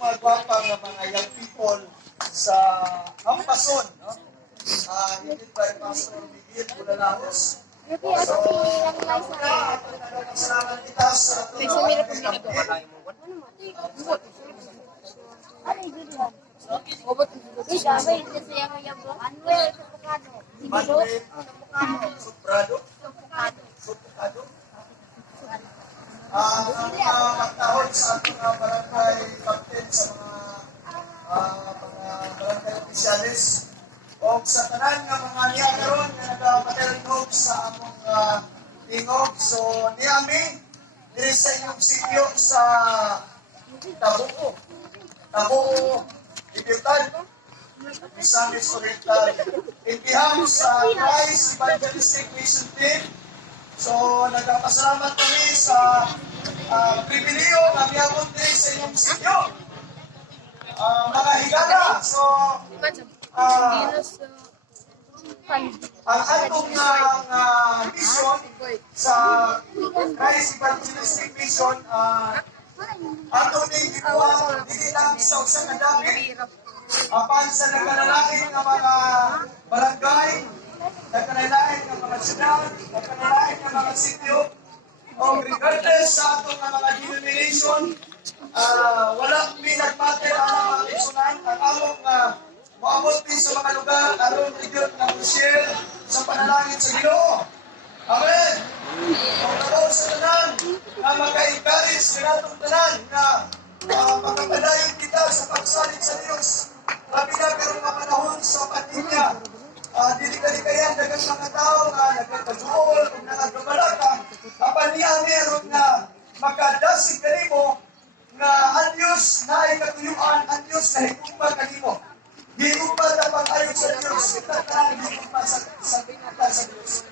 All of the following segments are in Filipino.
mga gwapang mga young people sa Hampason, no? Hindi ba yung Pastor Miguel Bulalangos? So, salamat kita sa ang magtahod sa ating barangay captain sa mga barangay opisyalis o sa tanan ng mga niya karon na nagpatiringog sa among tingog. So, niyami, diri sa inyong sityo sa Tabuco, Ibiutan, Misamis Oriental. In behalf sa Christ Evangelistic Mission Team, so nagpasalamat kami sa pribiliyo na miyabot din sa inyong sityo. Mga higala, so ang atong mission sa Christ Evangelistic Mission, atong din ginawa, hindi lang sa usang kadami, apan sa nagkalalain ng mga barangay, nagkalalain ng mga syudad, nagkalalain ng mga sityo, o regardless sa atong mga denomination, walang pinagmater ang mga kisunan, ang among maabot din sa mga lugar, aron region ng Michelle sa panalangin sa Ginoo. Amen! Ang tawag sa tanan na maka-encourage sa natong tanan na makapadayon kita sa pagsalit sa Diyos. Labi na karong mga panahon sa pandemya, dili-kalikayan dagang mga tao na nagkakaduol o nagkabalaka, apan niya meron na makadasig kanimo na ang Diyos na ay katuyuan, ang Diyos na higugma kanimo. Higugma na pag-ayon sa Diyos, kita na higugma sa Diyos.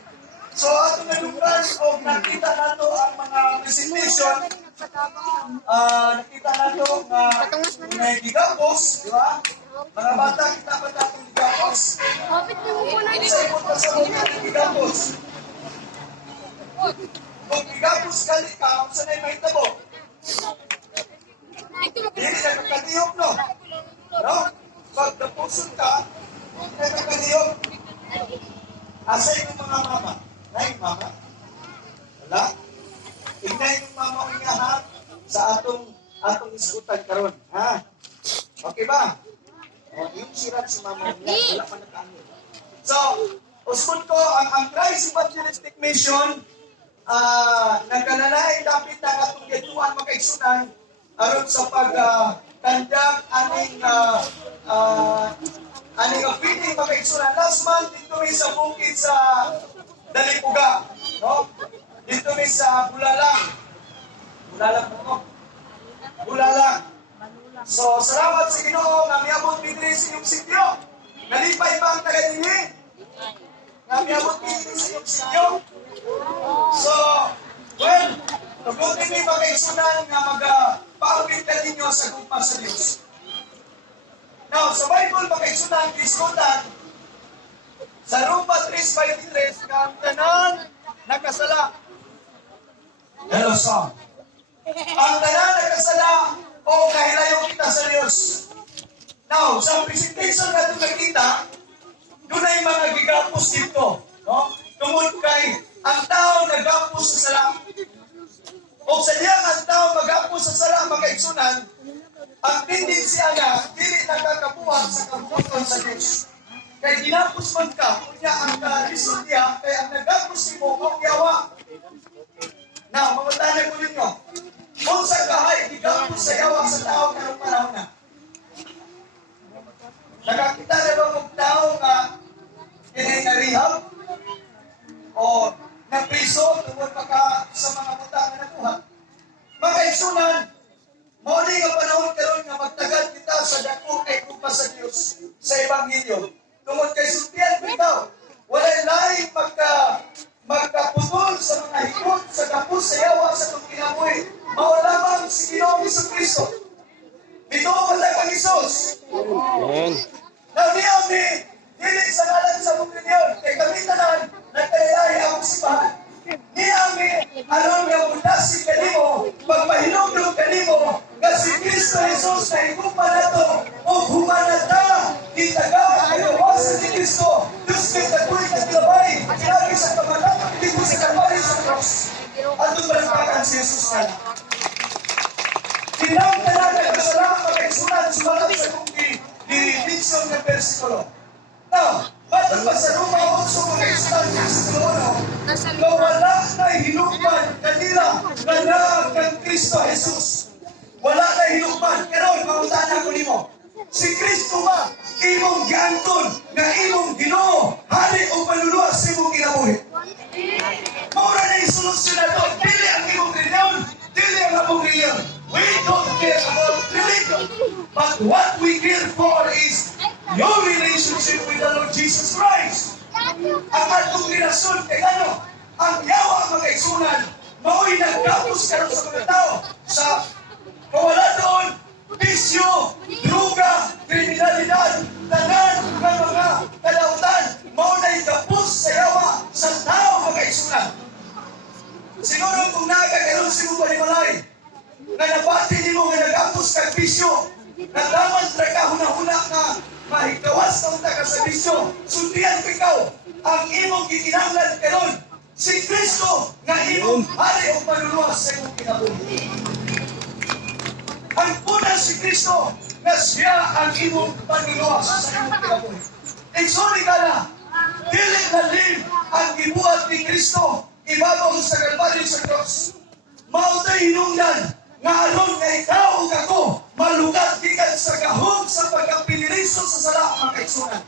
So ato nadunggan o nakita nato ang mga presentation, nakita nato nga may gigapos, di ba? Mga bata, kita pa natong gigapos. Isa po pa sa mga gigapos. Kung gigapos kali ka, saan ay may tabo? Hindi na kakatiyok, no? No? Pag napusun ka, kakatiyok. Asa yung mga mama? Nay, mama? Wala? Ignay yung mama o ha? Sa atong iskutan karon, ha? Okay ba? O, yung sirat si mama niya, wala pa nakaano. So, usmon ko, ang Christ Evangelistic Mission, nagkalalay dapat na atong gatuan makaigsunan aron sa pagkandak aning feeding makaigsunan. Last month, dito sa bukid sa Dalipuga, no? Dito sa Bulalang. Bulalang. So, salamat sa Ginoo nga miabot midri sa inyong sityo. Nalipay ba ang taga-dili? Nga miabot midri sa inyong sityo? So, well, tugutin ni makaigsunan nga magpaawit ka ninyo sa gugma sa Diyos. Now, sa Bible makaigsunan, diskutan, sa Roma 3:23, ang tanan nakasala. Hello, song. Ang tanan nakasala o kahilayo kita sa Diyos. Now, sa presentation na ito nakita, doon ay mga gigapos dito. No? Tungod kay ang tao nagapos sa sala. O sa diyang ang tao magapos sa sala, makaigsunan, ang tendency nga, dili nakakabuhat sa kabuton sa Diyos. Kaya ginapos man ka, kunya ang lisod niya, kaya ang nagapos mo, ang yawa. Now, mamatala ko ninyo. Kung sa kahay, gigapos sa yawa sa tao karong panahon na. Nakakita na ba mong tao nga na-rehab? O na-priso tungkol pa sa mga butang na nakuha? Makaigsunan, muli nga panahon karon nga magtagad kita sa dako kay kupa sa Diyos sa Ebanghelyo. Tungkol kay sultihan bitaw, walay laing magkaputol sa mga hikot, sa kapos, sa yawa, sa itong kinabuhi. Maulamang si Ginoong Jesucristo. Dito mo matay kang Isus. Nami, dili sa ngalan sa mundo niyo, kay kami tanan, nagkailahi ang simbahan. Ni ami, alam nga mundasi kanimo, pagpahinugdog kanimo, nga si Kristo Jesus na ikupa na to o humanata itaga ayawasan ni Kristo Diyos kay tagulit at labay lagi sa kamanatang hindi ko sa kalbari sa cross at tumalapakan si Jesus na tinang talaga kasalanan pag-eksunan sumalat sa kong di-mention ng versikulo. Now, batang pa sa Roma 8 pag-eksunan sa versikulo 1 na wala na hinukman kanila na kang Kristo Jesus. Wala na hinukman. Pero, mautahan ako nimo. Si Kristo ba, imong giangkon nga imong Ginoo, hari o panuluwa sa imong kinabuhi. Maura na yung solusyon na to. Dili ang imong reliyon, dili ang among reliyon. We don't care about religion. But what we care for is your relationship with the Lord Jesus Christ. Ang atong relasyon kay ano? Ang yawa mga kaigsunan, mao'y nagkapos karon sa mga tao sa kawalan, bisyo, droga, kriminalidad, tanan ng mga kalautan, mao na'y kapos sa yawa sa tao mga kaigsunan. Siguro kung nakakaroon si mo panimalay, na nabati ni mo nga nag-apos kag bisyo, naglaman tra ka huna-huna nga mahikawas na unta ka sa bisyo, sundian ko ikaw, ang imong gikinahanglan karon si Kristo nga imong hari o panuluwas sa imong kinabuhi. Ang una si Kristo nga siya ang imong panuluwas sa imong kinabuhi. Igsuli ka na, dili na lim ang gibuhat ni Kristo ibabaw sa Kalbaryo sa cross. Mautay hinungdan nga aron nga ikaw ug ako malugat gikan sa gahom sa pagkapiniriso sa sala mga kaigsunan.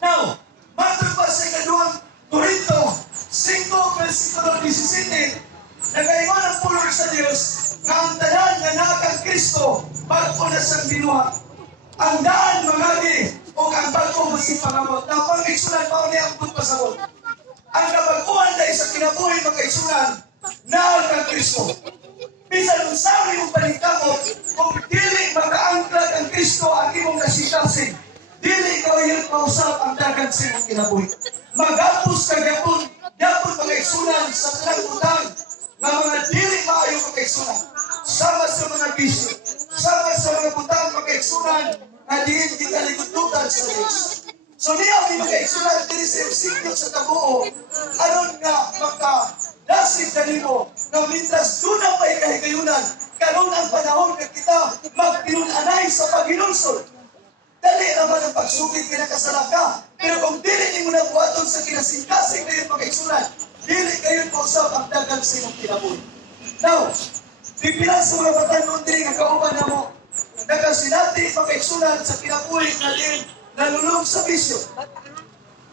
Now, matod pa sa ikaduhang Korinto 5 versikulo 17, nagaingon ang pulong sa Dios nga ang tanan nga nakang Kristo bago na sang binuhat. Ang daan mangagi o ang bago masipangabot. Na pang-kaigsunan mao ni ang pasabot. Ang kabaguhan dahil sa kinabuhi mga kaigsunan na ang Kristo. Bisan kung saan imong paningkamot, kung dili makaangklag ang Kristo ang imong kasikasin, dili ikaw yung mausap ang dagan sa imong kinabuhi. Magapos ka yapon mga isunan sa tanang utang, nga mga dili maayo mga isunan. Sama sa mga bisyo, sama sa mga butang mga isunan, na diin gikaligututan sa Diyos. So niya ang mga isunan, dili sa imsikyo sa tabuo, aron nga dasig kanimo na mintas dunang may kahigayunan karon ang panahon nga kita magpinunanay sa paghinulsol. Dali naman ang pagsugid kinakasala ka, pero kung dili nimo na buhaton sa kinasingkasing na yung pag-igsunan, dili kayo mausap ang dagang sa inyong kinabuhi. Now, pipilan sa mga batang noon dili nga kauban na mo nagasinati pag-igsunan sa kinabuhi na din nalulong sa bisyo.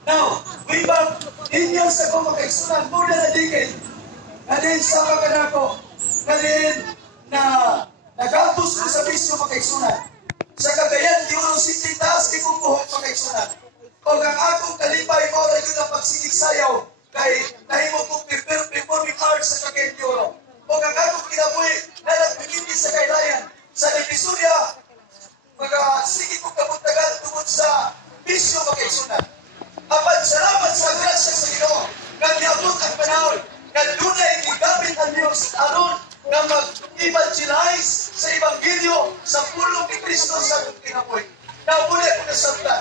Now, way back in years ago mga kaigsunan, more than a decade, na din sa mga kanako, na din na nagapos ko sa bisyo mga kaigsunan. Sa Cagayan, di mo City, taas kay kong buhok mga kaigsunan. O ang akong kalipay mo na yun ang pagsigig sayaw, kay nahimo kong performing arts sa Cagayan de Oro. O ang akong kinabuhi, na nagpipindi sa kailayan, sa Episurya, sige kong kapuntagan tungkol sa bisyo mga kaigsunan. Apan salamat sa grasya sa Ginoo nga niabot ang panahon nga dunay gigamit ang Dios aron nga mag-evangelize sa Ebanghelyo sa pulong ni Kristo sa kinabuhi. Nabulit ko na sabta.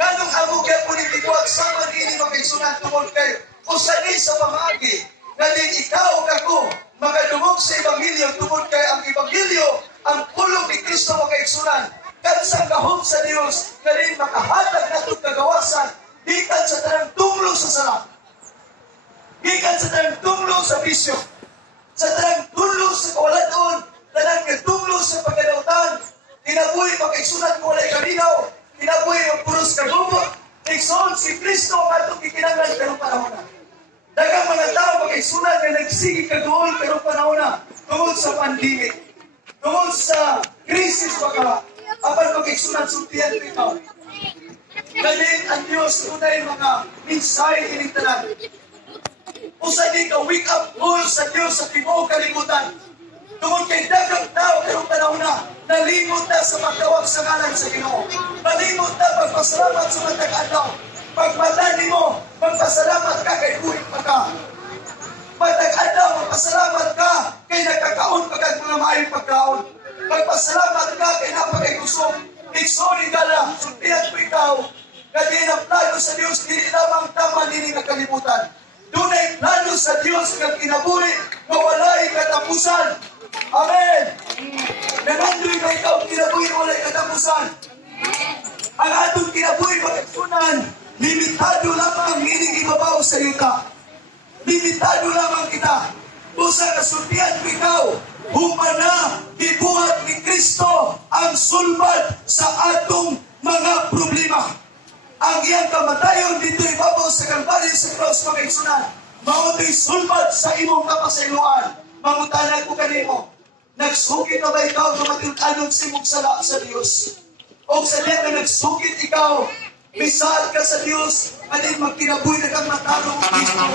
Nganong amo kaya po ni Biguag sama ini mga kaigsunan tungkol kayo usani sa pamaagi nga din ikaw ug ako magadungog sa Ebanghelyo tungkol kayo ang Ebanghelyo ang pulong ni Kristo mga kaigsunan kansang gahom sa Dios nga din makahatag natong kagawasan gikan sa tanang tunglo sa sala. Gikan sa tanang tunglo sa bisyo. Sa tanang tunglo sa kawalan, tanang tunglo sa pagkadautan. Kinabuhi magkaigsunan kung wala'y kalinaw. Kinabuhi ang puros kagubot. Nagsoon si Kristo ang atong kikinanglan karong panahon na. Dagang mga tao magkaigsunan na nagsigi kaduol karong panahon na tungkol sa pandemic. Tungkol sa krisis baka apan magkaigsunan sultihan ko ikaw. Galing ang Diyos tunay mga minsay inintanan. Usa di ka wake up call sa Diyos sa tibuok kalibutan. Tungkol kay dagang tao karong panahon na nalimot na sa pagtawag sa ngalan sa Ginoo. Nalimot na pagpasalamat sa matag-adlaw. Pagmata nimo, magpasalamat ka kay buhit pa ka. Matag-adlaw, magpasalamat ka kay nagkakaon ka kag mga maayong pagkaon. Magpasalamat ka kay napakay kusog. Igsoon ka lang, sultihan ko ikaw. Kaya ang plano sa Diyos, dili lamang tama nini nga kalibutan. Dunay plano sa Diyos nga kinabuhi, nga walay katapusan. Amen! Nanandoy ba ikaw kinabuhi nga walay katapusan? Ang atong kinabuhi magkatunan, limitado lamang hining ibabaw sa yuta. Limitado lamang kita. Usa kasultihan ko ikaw, humana, gibuhat ni Kristo ang sulbad sa atong mga problema. Ang iyang kamatayon dito ibabaw sa Kalbaryo sa cross mga igsunan. Mao'y sulbad sa imong kapasayloan. Mangutanan ko kanimo. Nagsukit na ba ikaw na matinanon sa imong sala sa Diyos? O sa diyan na nagsukit ikaw, misal ka sa Diyos, alin magkinabuhi na kang matarong Kristo.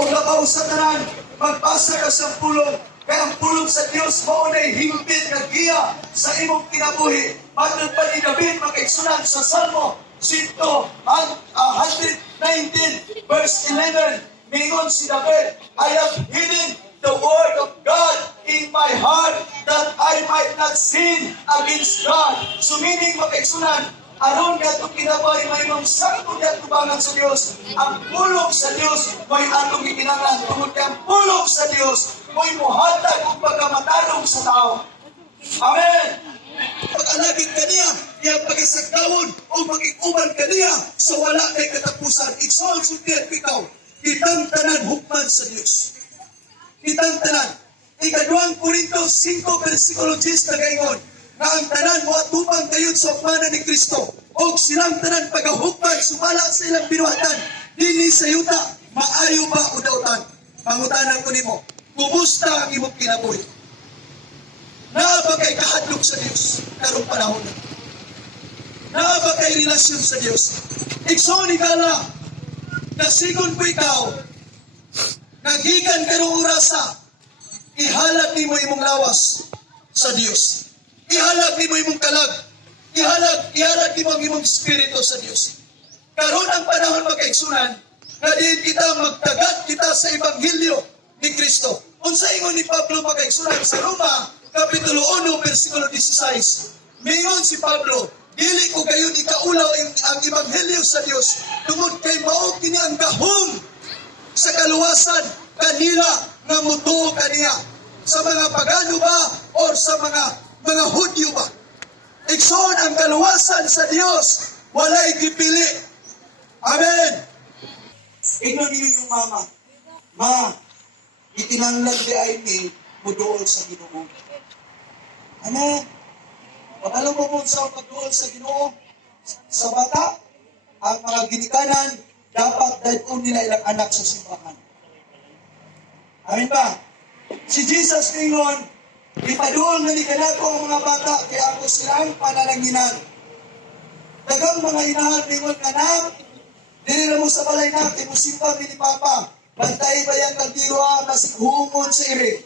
O labaw sa tanan, magpasa ka sa pulong. Kaya ang pulong sa Diyos mo na'y himpit na giya sa imong kinabuhi. Matod pa ni David makaigsunan sa Salmo 119 verse 11. Mingon si David, I have hidden the word of God in my heart that I might not sin against God. So meaning makaigsunan, aron nga itong kinabuhi may mong sakto niya tubangan sa Diyos. Ang pulong sa Diyos may atong ikinangan. Tungkol kaya ang pulong sa Diyos may muhatag o pagkamatarong sa tao. Amen! Pag-alagin ka niya, iyang pag-isagdawon o mag-ikuman ka niya sa wala kay katapusan. Igsoon sultihan ikaw, kitang tanan hukman sa Diyos. Kitang tanan. Ika-2 Corintios 5 versikulo 10 na gayon, na ang tanan mo at tupang kayon sa hukmanan ni Kristo. O silang tanan pagahukman, sumala sa ilang binuhatan, dili sa yuta, maayo ba o dautan? Pangutanan ko nimo, kumusta ang imong kinabuhi? Naa ba kay kahadlok sa Diyos karong panahon na? Naa ba kay relasyon sa Diyos? Igsoon ikala, nasigon ko ikaw, nagikan karong orasa, ihalag ni mo imong lawas sa Diyos. Ihalag ni mo imong kalag. Ihalag ni mo ang imong spirito sa Diyos. Karon ang panahon magkaigsunan, na diin kita magtagat kita sa Ebanghelyo ni Kristo. Unsa ingon ni Pablo magkaigsunan sa Roma, Kapitulo 1, versikulo 16. Mingon si Pablo, dili ko gayon ikaulaw ang Ebanghelyo sa Diyos, tungod kay mao kini ang gahom sa kaluwasan kanila nga mutuo kaniya. Sa mga pagano ba o sa mga Hudyo ba? Igsoon ang kaluwasan sa Diyos, walay gipili. Amen. Ino niyo yung mama. Ma, itinanglan di ay ni muduol sa Ginoo. Amen. Pag alam mo kung sa pagduol sa Ginoo, sa bata, ang mga ginikanan, dapat dadun nila ilang anak sa simbahan. Amen ba? Si Jesus ningon, ipaduol na ni kanako ang mga bata, kaya ako silang panananginan. Dagang mga inahan ningon anak, dili na mo sa balay natin, mo simba ni Papa, bantay ba yan kang tiroa, kasi humon sa iri.